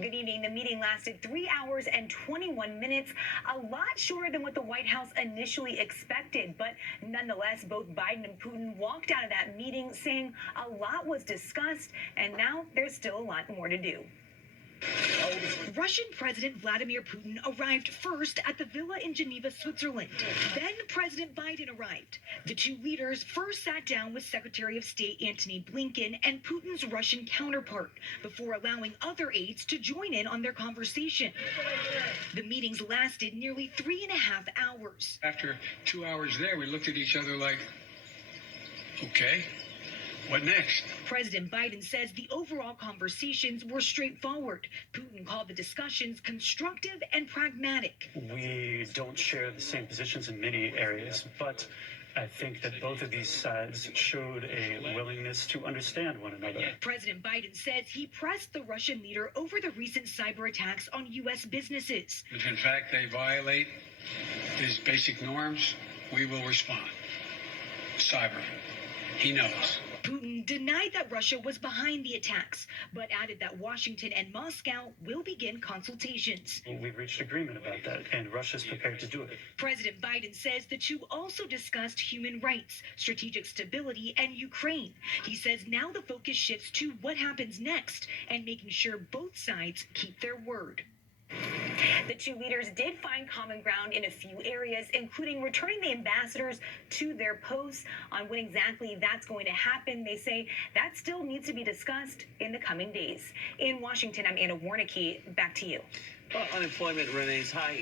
Good evening. The meeting lasted 3 hours and 21 minutes, a lot shorter than what the White House initially expected. But nonetheless, both Biden and Putin walked out of that meeting saying a lot was discussed, and now there's still a lot more to do. Russian President Vladimir Putin arrived first at the villa in Geneva, Switzerland. Then President Biden arrived. The two leaders first sat down with Secretary of State Antony Blinken and Putin's Russian counterpart before allowing other aides to join in on their conversation. The meetings lasted nearly 3.5 hours. After 2 hours there, we looked at each other like, okay. What next? President Biden says the overall conversations were straightforward. Putin called the discussions constructive and pragmatic. We don't share the same positions in many areas, but I think that both of these sides showed a willingness to understand one another. President Biden says he pressed the Russian leader over the recent cyber attacks on U.S. businesses. If in fact they violate these basic norms, we will respond. Cyber. He knows. Putin denied that Russia was behind the attacks, but added that Washington and Moscow will begin consultations. We've reached agreement about that, and Russia's prepared to do it. President Biden says the two also discussed human rights, strategic stability, and Ukraine. He says now the focus shifts to what happens next and making sure both sides keep their word. The two leaders did find common ground in a few areas, including returning the ambassadors to their posts. On when exactly that's going to happen, they say that still needs to be discussed in the coming days. In Washington, I'm Anna Warnicki. Back to you. Well, unemployment remains high.